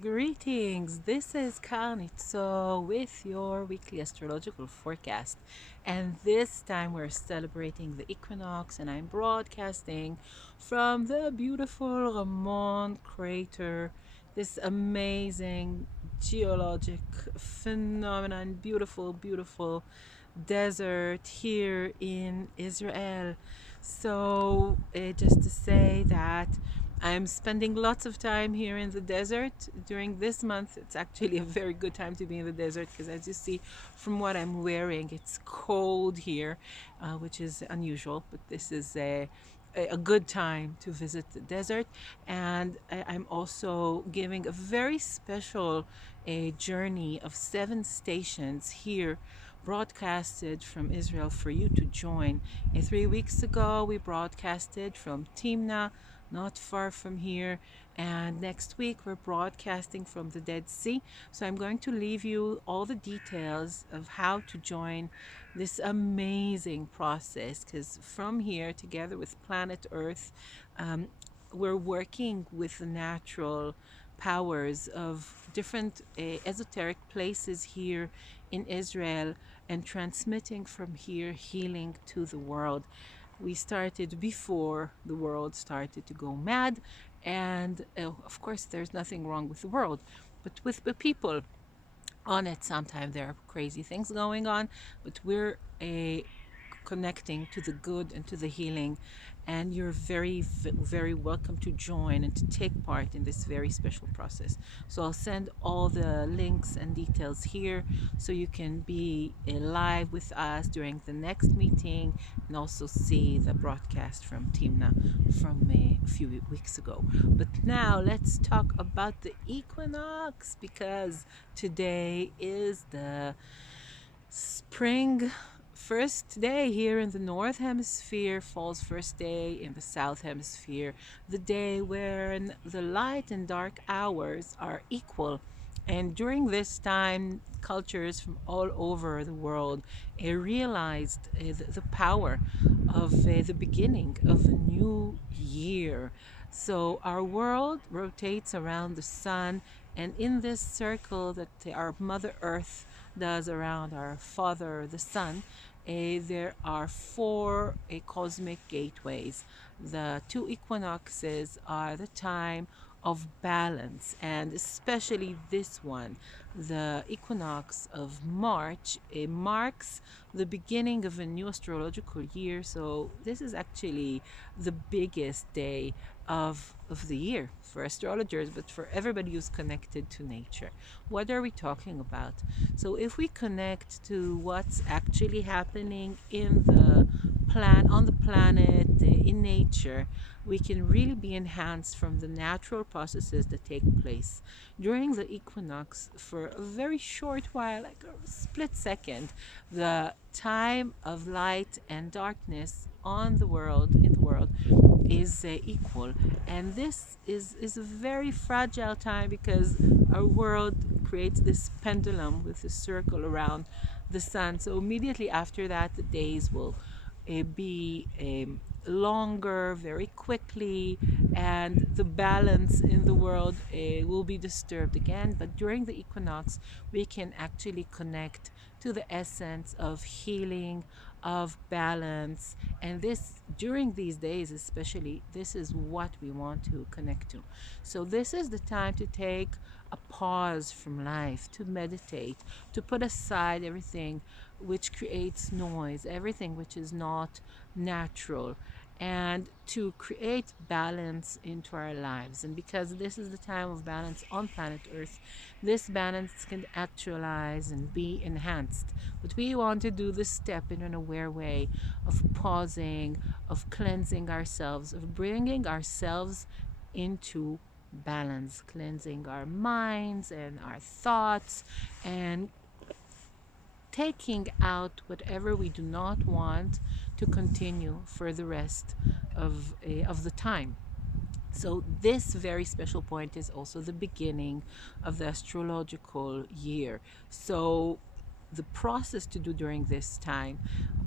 Greetings, this is Karni Zor with your weekly astrological forecast. And this time we're celebrating the equinox, and I'm broadcasting from the beautiful Ramon crater, this amazing geologic phenomenon, beautiful desert here in Israel. So, just to say that I'm spending lots of time here in the desert during this month. It's actually a very good time to be in the desert because, as you see from what I'm wearing, it's cold here, which is unusual, but this is a good time to visit the desert. And I'm also giving a very special journey of 7 stations here broadcasted from Israel for you to join. 3 weeks ago, we broadcasted from Timna, not far from here. And next week, we're broadcasting from the Dead Sea. So I'm going to leave you all the details of how to join this amazing process, because from here, together with Planet Earth, um, we're working with the natural powers of different esoteric places here in Israel and transmitting from here healing to the world. We started before the world started to go mad, and of course, there's nothing wrong with the world, but with the people on it, sometimes there are crazy things going on, but we're a connecting to the good and to the healing. And you're very welcome to join and to take part in this very special process. So I'll send all the links and details here so you can be live with us during the next meeting and also see the broadcast from Timna from a few weeks ago. But now let's talk about the equinox, because today is the spring first day here in the north hemisphere, fall's first day in the south hemisphere, the day when the light and dark hours are equal. And during this time, cultures from all over the world realized the power of the beginning of a new year. So our world rotates around the sun, and in this circle that our Mother Earth does around our Father, the Sun, there are four cosmic gateways. The two equinoxes are the time of balance, and especially this one, the equinox of March, it marks the beginning of a new astrological year. So this is actually the biggest day of the year for astrologers, but for everybody who's connected to nature. What are we talking about? So if we connect to what's actually happening in the on the planet, in nature, we can really be enhanced from the natural processes that take place during the equinox for a very short while, like a split second. The time of light and darkness on the world, in the world, is equal. And this is a very fragile time because our world creates this pendulum with a circle around the sun. So immediately after that, the days will be longer very quickly, and the balance in the world will be disturbed again. But during the equinox, we can actually connect to the essence of healing, of balance. And this, during these days especially, this is what we want to connect to. So this is the time to take a pause from life, to meditate, to put aside everything which creates noise, everything which is not natural, and to create balance into our lives. And because this is the time of balance on planet Earth, this balance can actualize and be enhanced. But we want to do this step in an aware way of pausing, of cleansing ourselves, of bringing ourselves into balance, cleansing our minds and our thoughts, and taking out whatever we do not want to continue for the rest of the time. So this very special point is also the beginning of the astrological year. So the process to do during this time,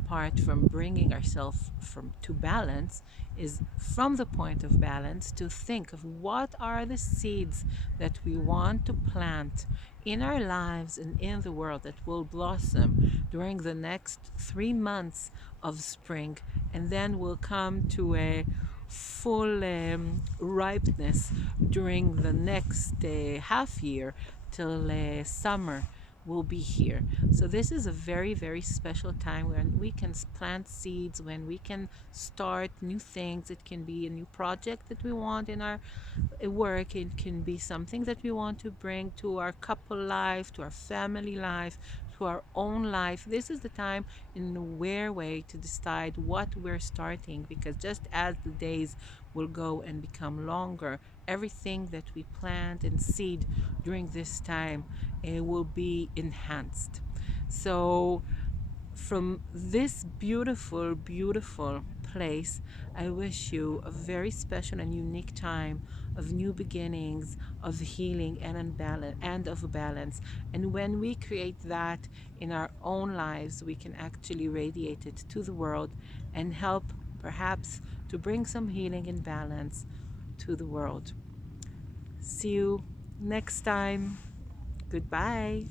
apart from bringing ourselves from to balance, is from the point of balance to think of what are the seeds that we want to plant in our lives and in the world that will blossom during the next 3 months of spring, and then will come to a full ripeness during the next half year till summer will be here. So this is a very, very special time when we can plant seeds, when we can start new things. It can be a new project that we want in our work. It can be something that we want to bring to our couple life, to our family life, to our own life. This is the time in a rare way to decide what we're starting, because just as the days will go and become longer, everything that we plant and seed during this time will be enhanced. So from this beautiful, beautiful place, I wish you a very special and unique time of new beginnings, of healing and of balance. And when we create that in our own lives, we can actually radiate it to the world and help perhaps to bring some healing and balance to the world. See you next time. Goodbye.